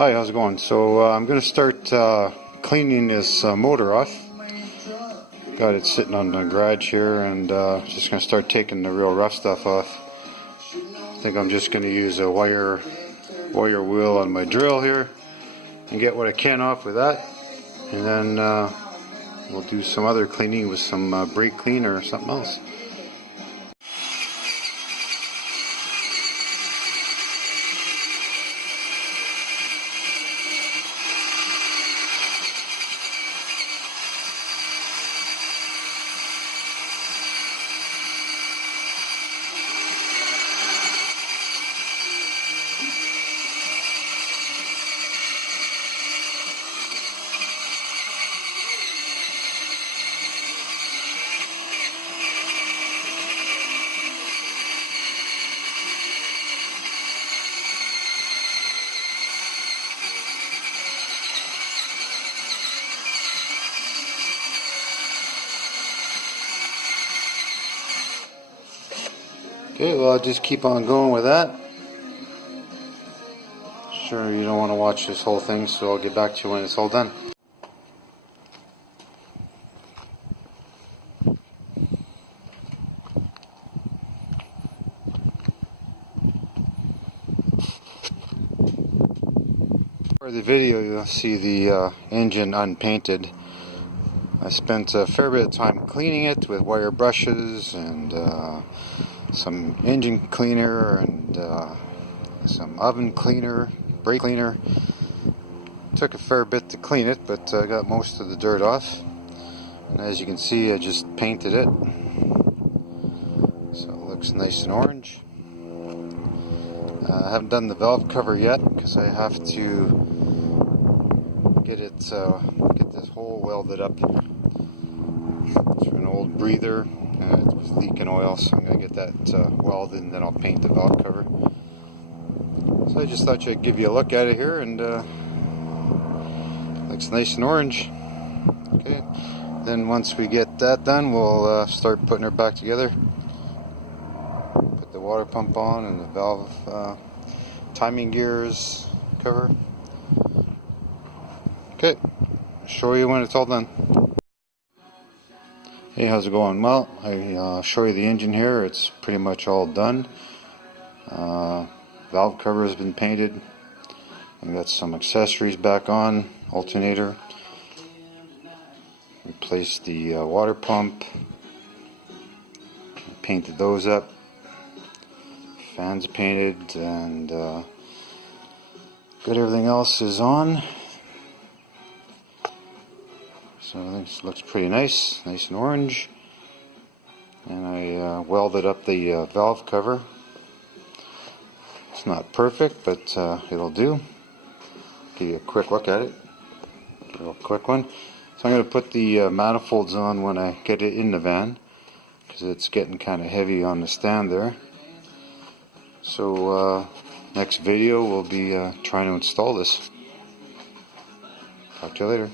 Hi, how's it going? So I'm going to start cleaning this motor off. Got it sitting on the garage here, and just going to start taking the real rough stuff off. I think I'm just going to use a wire wheel on my drill here and get what I can off with that, and then we'll do some other cleaning with some brake cleaner or something else. Okay, well, I'll just keep on going with that. Sure, you don't want to watch this whole thing, so I'll get back to you when it's all done. For the video, you'll see the engine unpainted. I spent a fair bit of time cleaning it with wire brushes and some engine cleaner and some oven cleaner, brake cleaner. Took a fair bit to clean it, but I got most of the dirt off. And as you can see, I just painted it, so it looks nice and orange. I haven't done the valve cover yet because I have to get this hole welded up. It's an old breather. It was leaking oil, so I'm going to get that welded, and then I'll paint the valve cover. So I just thought I'd give you a look at it here, and looks nice and orange. Okay, then once we get that done, we'll start putting her back together. Put the water pump on and the valve timing gears cover. Okay, I'll show you when it's all done. Hey, how's it going? Well, I'll show you the engine here. It's pretty much all done. Valve cover has been painted. We got some accessories back on. Alternator. Replaced the water pump. Painted those up. Fans painted, and good. Everything else is on. So I think this looks pretty nice and orange. And I welded up the valve cover. It's not perfect, but it'll do. Give you a quick look at it. A real quick one. So I'm going to put the manifolds on when I get it in the van, because it's getting kind of heavy on the stand there. So next video we'll be trying to install this. Talk to you later.